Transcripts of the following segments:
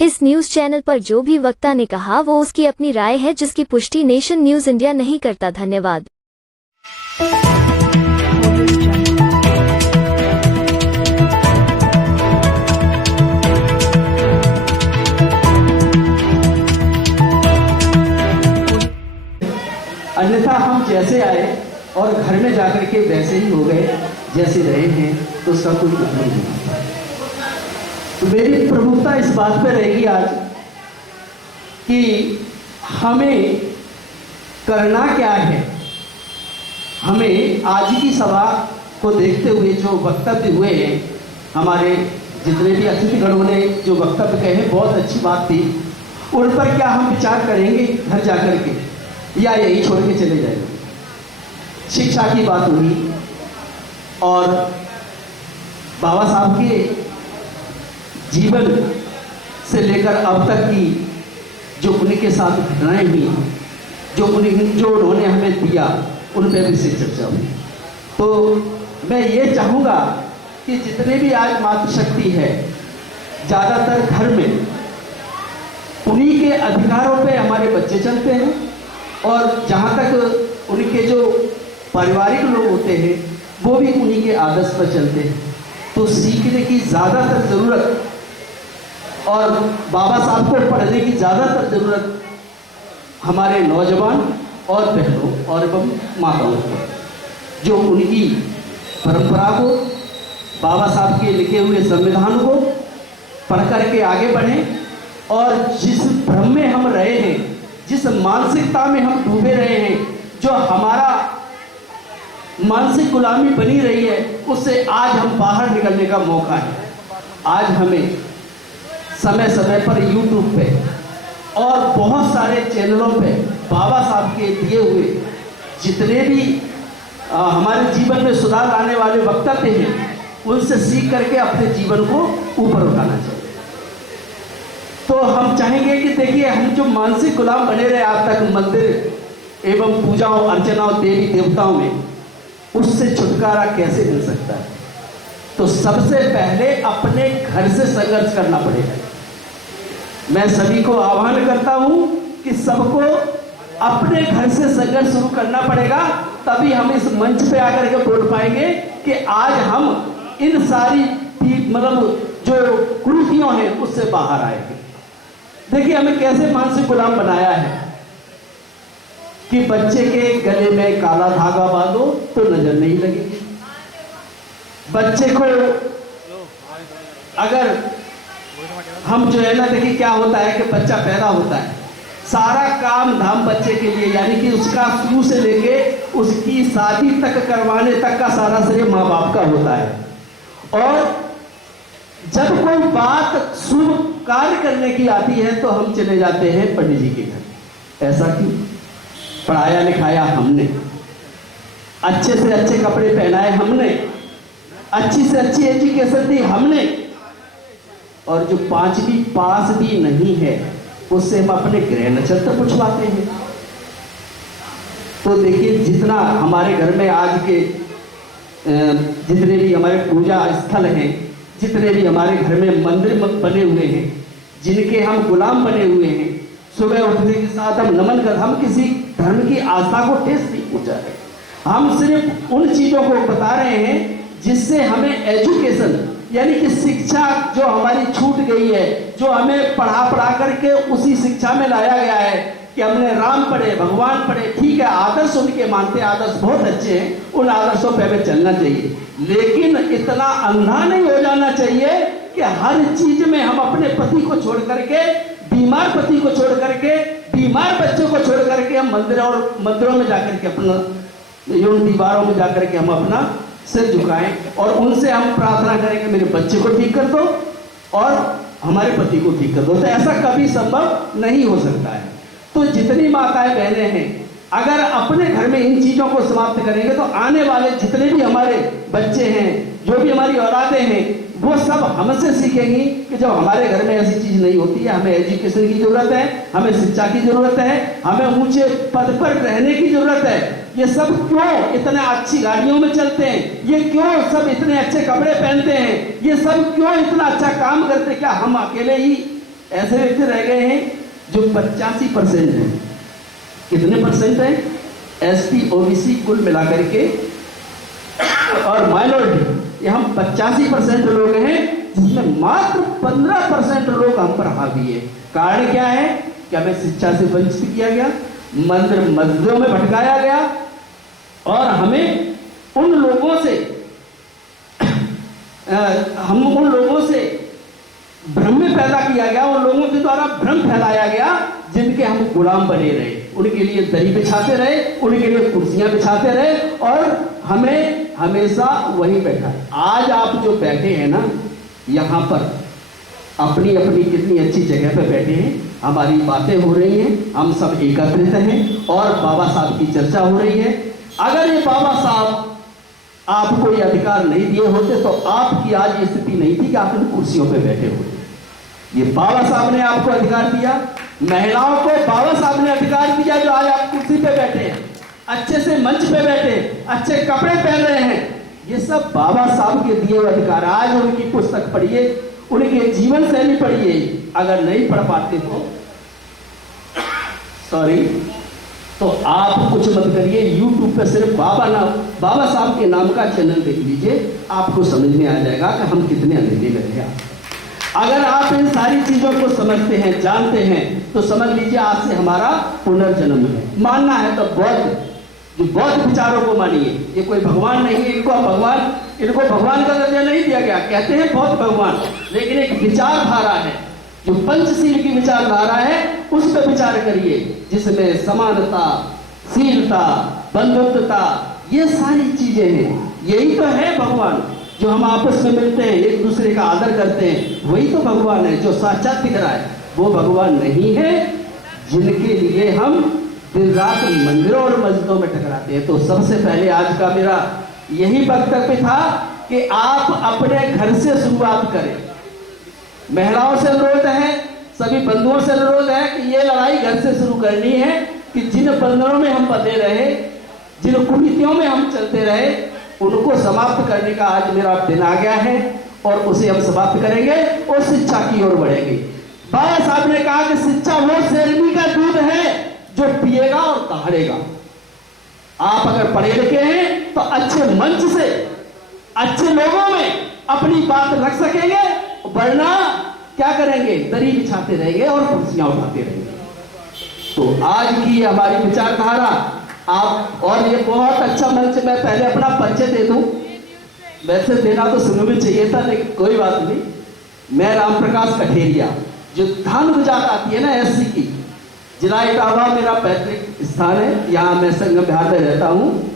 इस news channel पर जो भी वक्ता ने कहा वो उसकी अपनी राय है जिसकी पुष्टि नेशन न्यूज इंडिया नहीं करता। धन्यवाद। अन्यथा हम जैसे आए और घर में जाकर के वैसे ही हो गए जैसे रहे हैं तो उसका कोई मतलब नहीं होता। तो मेरी प्रमुखता इस बात पर रहेगी आज कि हमें करना क्या है। हमें आज की सभा को देखते हुए जो वक्तव्य हुए हैं, हमारे जितने भी अतिथिगणों ने जो वक्तव्य कहे बहुत अच्छी बात थी। उन पर क्या हम विचार करेंगे घर जाकर के या यही छोड़ के चले जाएंगे। शिक्षा की बात हुई और बाबा साहब के जीवन से लेकर अब तक की जो उनके साथ घटनाएं हुई, जो उन्होंने हमें दिया, उन पर भी से चर्चा हुई। तो मैं ये चाहूँगा कि जितने भी आज मातृशक्ति है, ज़्यादातर घर में उन्हीं के अधिकारों पे हमारे बच्चे चलते हैं और जहाँ तक उनके जो पारिवारिक लोग होते हैं वो भी उन्हीं के आदर्श पर चलते हैं। तो सीखने की ज़्यादातर ज़रूरत और बाबा साहब को पढ़ने की ज़्यादातर ज़रूरत हमारे नौजवान और बहनों और एवं माताओं को, जो उनकी परंपरा को, बाबा साहब के लिखे हुए संविधान को पढ़ करके आगे बढ़ें और जिस भ्रम में हम रहे हैं, जिस मानसिकता में हम डूबे रहे हैं, जो हमारा मानसिक गुलामी बनी रही है, उससे आज हम बाहर निकलने का मौका है। आज हमें समय समय पर YouTube पे और बहुत सारे चैनलों पे बाबा साहब के दिए हुए जितने भी हमारे जीवन में सुधार लाने वाले वक्तव्य हैं, उनसे सीख करके अपने जीवन को ऊपर उठाना चाहिए। तो हम चाहेंगे कि देखिए, हम जो मानसिक गुलाम बने रहे आज तक मंदिर एवं पूजाओं अर्चनाओं देवी देवताओं में, उससे छुटकारा कैसे मिल सकता है। तो सबसे पहले अपने घर से संघर्ष करना पड़ेगा। मैं सभी को आह्वान करता हूं कि सबको अपने घर से संघर्ष शुरू करना पड़ेगा, तभी हम इस मंच पे आकर के बोल पाएंगे कि आज हम इन सारी मतलब जो कुरीतियों हैं उससे बाहर आएंगे। देखिए, हमें कैसे मानसिक गुलाम बनाया है कि बच्चे के गले में काला धागा बांधो तो नजर नहीं लगेगी। बच्चे को अगर हम जो है ना, देखिए क्या होता है कि बच्चा पैदा होता है, सारा काम धाम बच्चे के लिए, यानी कि उसका शुरू से लेके उसकी शादी तक करवाने तक का सारा श्रेय माँ बाप का होता है। और जब कोई बात शुभ कार्य करने की आती है तो हम चले जाते हैं पंडित जी के घर। ऐसा क्यों? पढ़ाया लिखाया हमने, अच्छे से अच्छे कपड़े पहनाए हमने, अच्छी से अच्छी एजुकेशन दी हमने, और जो 5वीं पास भी नहीं है उससे हम अपने ग्रह नक्षत्र पूछवाते हैं। तो देखिए, जितना हमारे घर में आज के जितने भी हमारे पूजा स्थल हैं, जितने भी हमारे घर में मंदिर बने हुए हैं, जिनके हम गुलाम बने हुए हैं, सुबह उठने के साथ हम नमन कर, हम किसी धर्म की आस्था को ठेस नहीं पहुंचा रहे। हम सिर्फ उन चीजों को बता रहे हैं जिससे हमें एजुकेशन, यानी कि शिक्षा जो हमारी छूट गई है, जो हमें पढ़ा करके उसी शिक्षा में लाया गया है कि हमने राम पढ़े, भगवान पढ़े, ठीक है, आदर्श उनके मानते, आदर्श बहुत अच्छे हैं, उन आदर्शों पे हमें चलना चाहिए। लेकिन इतना अंधा नहीं हो जाना चाहिए कि हर चीज में हम अपने पति को छोड़ करके, बीमार पति को छोड़ करके, बीमार बच्चों को छोड़ करके हम मंदिरों में जाकर के अपना, उन दीवारों में जाकर के हम अपना सिर झुकाएं और उनसे हम प्रार्थना करें कि मेरे बच्चे को ठीक कर दो और हमारे पति को ठीक कर दो। तो ऐसा कभी संभव नहीं हो सकता है। तो जितनी माताएं बहनें हैं, अगर अपने घर में इन चीजों को समाप्त करेंगे तो आने वाले जितने भी हमारे बच्चे हैं, जो भी हमारी औलादें हैं, वो सब हमसे सीखेंगी कि जब हमारे घर में ऐसी चीज नहीं होती है, हमें एजुकेशन की जरूरत है, हमें शिक्षा की जरूरत है, हमें ऊंचे पद पर रहने की जरूरत है। ये सब क्यों इतने अच्छी गाड़ियों में चलते हैं, ये क्यों सब इतने अच्छे कपड़े पहनते हैं, ये सब क्यों इतना अच्छा काम करते हैं? क्या हम अकेले ही ऐसे व्यक्ति रह गए हैं जो 85% हैं। कितने परसेंट हैं? एसटी ओबीसी कुल मिलाकर के और माइनॉरिटी, ये हम 85% लोग हैं, जिसमें मात्र 15% लोग हम पर हावी है। कारण क्या है कि हमें शिक्षा से वंचित किया गया, मंदिर मस्जिदों में भटकाया गया और हमें उन लोगों से भ्रम में पैदा किया गया, उन लोगों के द्वारा भ्रम फैलाया गया जिनके हम गुलाम बने रहे। उनके लिए दरी बिछाते रहे, उनके लिए कुर्सियां बिछाते रहे और हमें हमेशा वही बैठा। आज आप जो बैठे हैं ना यहाँ पर, अपनी अपनी कितनी अच्छी जगह पर बैठे हैं, हमारी बातें हो रही हैं, हम सब एकत्रित हैं और बाबा साहब की चर्चा हो रही है। अगर ये बाबा साहब आपको ये अधिकार नहीं दिए होते तो आपकी आज ये स्थिति नहीं थी कि आप इन कुर्सियों पे बैठे होते। ये बाबा साहब ने आपको अधिकार दिया, महिलाओं को बाबा साहब ने अधिकार दिया जो आज आप कुर्सी पे बैठे हैं, अच्छे से मंच पे बैठे, अच्छे कपड़े पहन रहे हैं। ये सब बाबा साहब के दिए हुए अधिकार। आज उनकी पुस्तक पढ़िए, उनके जीवन शैली पढ़िए। अगर नहीं पढ़ पाते तो आप कुछ मत करिए, YouTube पे सिर्फ बाबा साहब के नाम का चैनल देख लीजिए, आपको समझ में आ जाएगा कि हम कितने अंधेरे में हैं। अगर आप इन सारी चीजों को समझते हैं, जानते हैं, तो समझ लीजिए आज से हमारा पुनर्जन्म है। मानना है तो बौद्ध विचारों को मानिए। ये कोई भगवान नहीं है, इनको भगवान का दर्जा नहीं दिया गया। कहते हैं बौद्ध भगवान, लेकिन एक विचारधारा है जो पंचशील की विचारधारा है, उस पर विचार करिए, जिसमें समानता, शीलता, बंधुत्वता, ये सारी चीजें हैं। यही तो है भगवान, जो हम आपस में मिलते हैं, एक दूसरे का आदर करते हैं, वही तो भगवान है। जो साक्षात दिख रहा है वो भगवान नहीं है, जिनके लिए हम दिन रात मंदिरों और मस्जिदों में टकराते हैं। तो सबसे पहले आज का मेरा यही वक्तव्य था कि आप अपने घर से शुरुआत करें। महिलाओं से अनुरोध है, सभी बंधुओं से अनुरोध है कि ये लड़ाई घर से शुरू करनी है कि जिन बंधनों में हम बंधे रहे, जिन कुरीतियों में हम चलते रहे, उनको समाप्त करने का आज मेरा दिन आ गया है और उसे हम समाप्त करेंगे और शिक्षा की ओर बढ़ेंगे। बाबा साहब ने कहा कि शिक्षा वो शेरनी का दूध है जो पिएगा और दहाड़ेगा। आप अगर पढ़े लिखे हैं तो अच्छे मंच से, अच्छे लोगों में अपनी बात रख सकेंगे, वरना क्या करेंगे? दरी बिछाते रहेंगे और कुर्सियां उठाते रहेंगे। तो आज की हमारी विचारधारा आप, और ये बहुत अच्छा मंच, मैं पहले अपना परिचय दे दूं, वैसे देना तो शुरू में चाहिए था लेकिन कोई बात नहीं। मैं राम प्रकाश कठेरिया, जो धान गुजात आती है ना एससी की, जिला इटावा मेरा पैतृक स्थान है, यहाँ मैं संगम बिहार में रहता हूँ।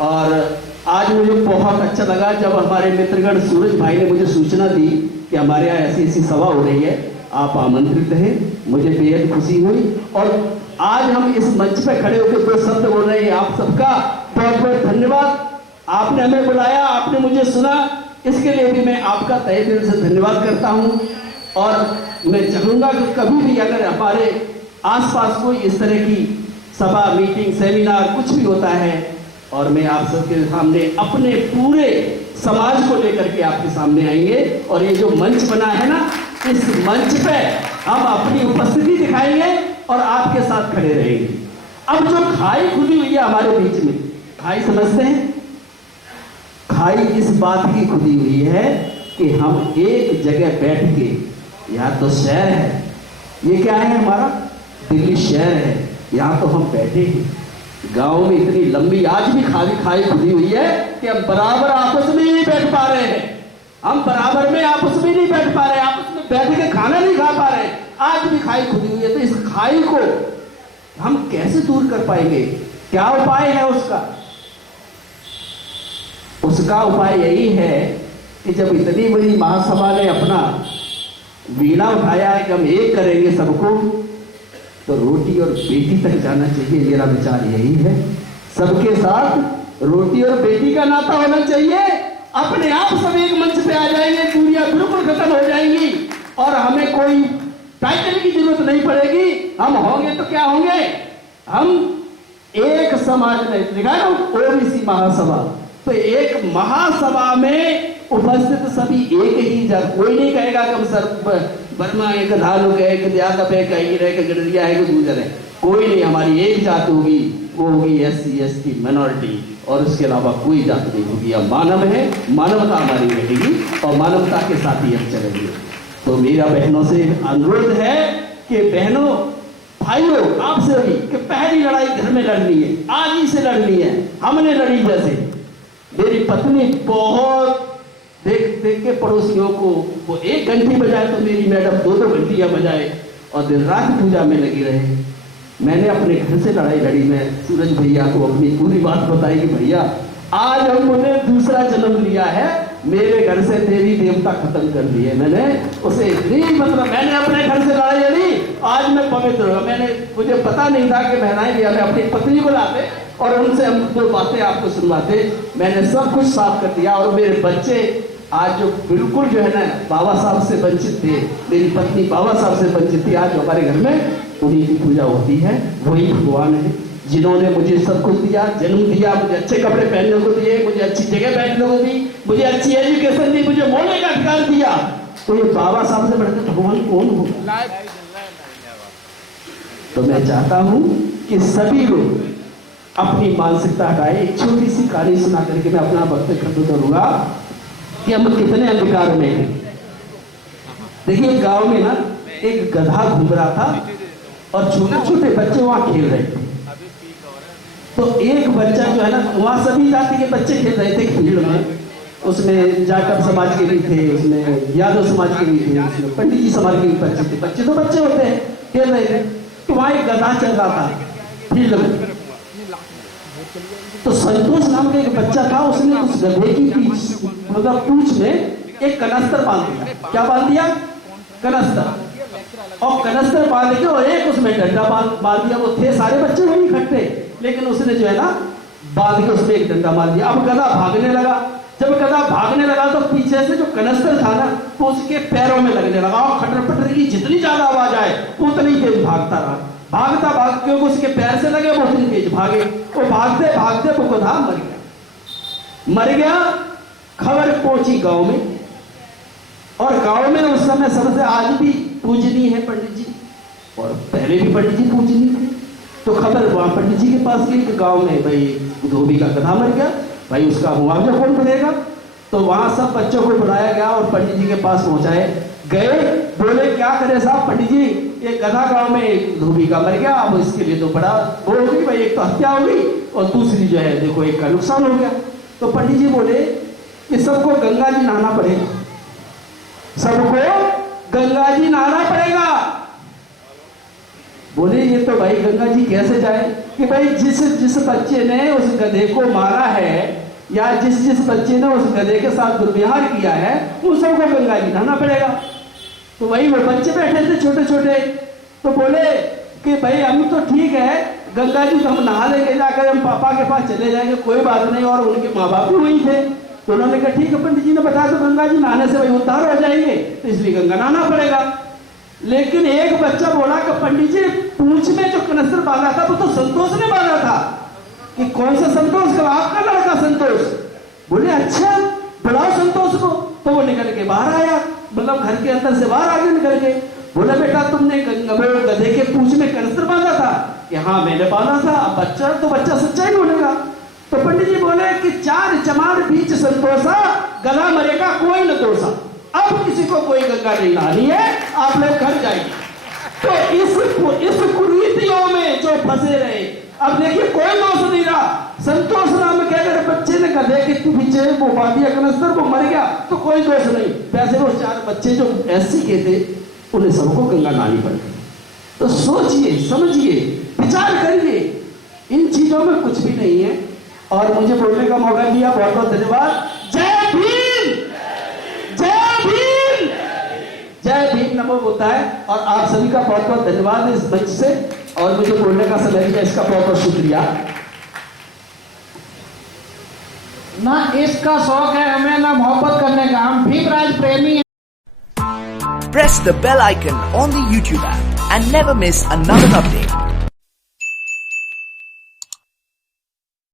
और आज मुझे बहुत अच्छा लगा जब हमारे मित्रगण सूरज भाई ने मुझे सूचना दी कि हमारे यहाँ ऐसी ऐसी सभा हो रही है, आप आमंत्रित हैं। मुझे बेहद खुशी हुई और आज हम इस मंच पे खड़े होकर दो शब्द बोल रहे हैं। आप सबका बहुत बहुत धन्यवाद। आपने हमें बुलाया, आपने मुझे सुना, इसके लिए भी मैं आपका तहे दिल से धन्यवाद करता हूं। और मैं चाहूंगा कि कभी भी अगर हमारे आसपास कोई इस तरह की सभा, मीटिंग, सेमिनार कुछ भी होता है, और मैं आप सबके सामने अपने पूरे समाज को लेकर के आपके सामने आएंगे। और ये जो मंच बना है ना, इस मंच पे हम अपनी उपस्थिति दिखाएंगे और आपके साथ खड़े रहेंगे। अब जो खाई खुली हुई है हमारे बीच में, खाई समझते हैं? खाई इस बात की खुदी हुई है कि हम एक जगह बैठ के, यहाँ तो शहर है, ये क्या है हमारा दिल्ली शहर है, यहाँ तो हम बैठे हैं। गांव में इतनी लंबी आज भी खाई खुदी हुई है कि हम बराबर आपस में ही नहीं बैठ पा रहे हैं। हम बराबर में आपस में नहीं बैठ पा रहे, आपस में बैठ के खाना नहीं खा पा रहे, आज भी खाई खुदी हुई है। तो इस खाई को हम कैसे दूर कर पाएंगे? क्या उपाय है उसका? उसका उपाय यही है कि जब इतनी बड़ी महासभा ने अपना वीणा उठाया है कि हम एक करेंगे सबको, तो रोटी और बेटी तक जाना चाहिए। मेरा विचार यही है, सबके साथ रोटी और बेटी का नाता होना चाहिए। अपने आप सब एक मंच पे आ जाएंगे, दूरियां बिल्कुल खत्म हो जाएंगी और हमें कोई टाइटल की जरूरत नहीं पड़ेगी। हम होंगे तो क्या होंगे? हम एक समाज में, लिखा है ना ओबीसी महासभा, तो एक महासभा में उपस्थित सभी एक ही जन, कोई नहीं कहेगा कि हम सर वर्मा है, गधा लोग है, कि यादव है, कहीं रहे, कि गडरिया है, कि गुजर है, कोई नहीं। हमारी एक जात होगी, वो होगी SC ST माइनॉरिटी, और उसके अलावा कोई जात नहीं होगी। हम मानव है, मानवता हमारी रहेगी और मानवता के साथ ही हम चलेंगे। तो मेरा बहनों से अनुरोध है कि बहनों भाइयों आपसे भी कि पहली लड़ाई घर में लड़नी है, आज ही से लड़नी है। हमने लड़ी, जैसे मेरी पत्नी बहुत देख देख के पड़ोसियों को वो 1 घंटी बजाए तो मेरी मैडम 2-2 घंटियां बजाए और दिन रात पूजा में लगी रहे। मैंने अपने घर से लड़ाई लड़ी। मैं सूरज भैया को अपनी पूरी बात बताई कि भैया आज हमने दूसरा जन्म लिया है, मेरे घर से देवी देवता खत्म कर दिए। मैंने उसे इतनी मतलब मैंने अपने घर से लड़ाई लड़ी, आज मैं पवित्र हुआ। मुझे पता नहीं था कि बहनाएं भी हमें अपनी पत्नी को लाते और उनसे हम 2 बातें आपको सुनवाते। मैंने सब कुछ साफ कर दिया और मेरे बच्चे आज जो बिल्कुल जो है ना बाबा साहब से वंचित थे, मेरी पत्नी बाबा साहब से वंचित थी, आज हमारे घर में उन्हीं की पूजा होती है। वही भगवान है जिन्होंने मुझे सब कुछ दिया, जन्म दिया, मुझे अच्छे कपड़े पहनने को दिए, मुझे अच्छी जगह बैठने को दी, मुझे अच्छी एजुकेशन दी, मुझे बोलने का अधिकार दिया। तो ये बाबा साहब से बढ़कर भगवान कौन होगा? तो मैं चाहता हूं कि सभी लोग अपनी मानसिकता हटाए। एक छोटी सी कहानी सुना करके मैं अपना वक्त खत्म करूंगा कि हम कितने अंधकार में हैं। देखिए गांव में ना एक गधा घूम रहा था और छोटे छोटे बच्चे वहां खेल रहे थे। तो एक बच्चा जो है ना, वहां सभी जाति के बच्चे खेल रहे थे फील्ड में। उसमें जाटव समाज के भी थे, उसमें यादव समाज के भी थे, उसमें पंडित जी समाज के भी बच्चे थे। बच्चे तो बच्चे होते हैं, खेल रहे थे। तो वहां एक गधा चल रहा था फील्ड में। तो संतोष नाम का एक बच्चा था, उसने उस गधे की पूंछ में एक कनस्तर बांध दिया। क्या बांध दिया? कनस्तर। और कनस्तर बांध के और एक उसमें डंडा बांध दिया। वो थे सारे बच्चे वही इकट्ठे, लेकिन उसने जो है ना बांध के उसमें एक डंडा मार दिया। अब गधा भागने लगा। जब गधा भागने लगा तो पीछे से जो कनस्तर था ना वो उसके पैरों में लगने लगा और खटर पटर की जितनी ज्यादा आवाज आए उतनी तेज भागता रहा। भागता क्योंकि उसके पैर से लगे वो उतनी तेज भागे। वो भागते भागते वो गधा मर गया। खबर पहुंची गांव में, और गांव में उस समय सबसे आज भी पूजनीय है पंडित जी, और पहले भी पंडित जी पूजनीय थे। तो खबर वहां पंडित जी के पास गई कि गांव में भाई धोबी का गधा मर गया, भाई उसका मुआवजा कौन करेगा। तो वहां सब बच्चों को बुलाया गया और पंडित जी के पास पहुंचाए गए। बोले क्या करे साहब पंडित जी, ये गधा गांव में धोबी का मर गया, अब इसके लिए तो बड़ा वो हो गई भाई, एक तो हत्या हो गई और दूसरी जो है देखो एक का नुकसान हो गया। तो पंडित जी बोले कि सबको गंगा जी नहाना पड़ेगा, सबको गंगा जी नहाना पड़ेगा। बोले ये तो भाई गंगा जी कैसे जाए कि भाई जिस बच्चे ने उस गधे को मारा है या जिस बच्चे ने उस गधे के साथ दुर्व्यवहार किया है उन सबको गंगा जी नहाना पड़ेगा। तो वही वो बच्चे बैठे थे छोटे छोटे, तो बोले कि भाई हम तो ठीक है गंगा जी तो हम नहा लेंगे, जाकर हम पापा के पास चले जाएंगे, कोई बात नहीं। और उनके माँ बाप भी वही थे। तो उन्होंने कहा ठीक है पंडित जी ने बताया तो गंगा जी नहाने से भाई उद्धार हो जाएंगे, तो इसलिए गंगा नहाना पड़ेगा। लेकिन एक बच्चा बोला कि पंडित जी पूंछ में जो कनस्तर बांधा था वो तो संतोष ने बांधा था। कि कौन सा संतोष? का आपका लड़का संतोष। बोले अच्छा बुलाओ संतोष को। तो वो निकल के बाहर आया, मतलब घर के अंदर से बाहर आ गया निकल के। बोला बेटा तुमने गधे के पूंछ में कनस्तर बांधा था? कि हाँ मैंने बांधा था। अब बच्चा तो बच्चा सच्चाई बोलेगा। तो पंडित जी बोले कि 4 चमार बीच संतोषा, गधा मरेगा कोई न दोषा। अब किसी को कोई गंगा नहीं नहानी है, आप लोग घर जाइए। तो इस कुरीतियों में जो फंसे रहे, अब देखिए कोई दोष नहीं रहा। संतोष नाम के अगर बच्चे ने गधे के पीछे वो बांधिया कनस्तर, वो मर गया तो कोई दोष नहीं। वैसे वो 4 बच्चे जो SC के थे उन्हें सबको गंगा नहानी पड़ गई। तो सोचिए, समझिए, विचार करिए, इन चीजों में कुछ भी नहीं है। और मुझे बोलने का मौका दिया, बहुत बहुत धन्यवाद। जय भीम, जय भीम, जय भीम नमो होता है। और आप सभी का बहुत बहुत धन्यवाद इस मंच से, और मुझे बोलने का समय दिया, इसका बहुत बहुत शुक्रिया। ना इसका शौक है हमें, ना मोहब्बत करने का, हम भीमराज प्रेमी हैं। Press the bell icon on the YouTube app and never miss another update.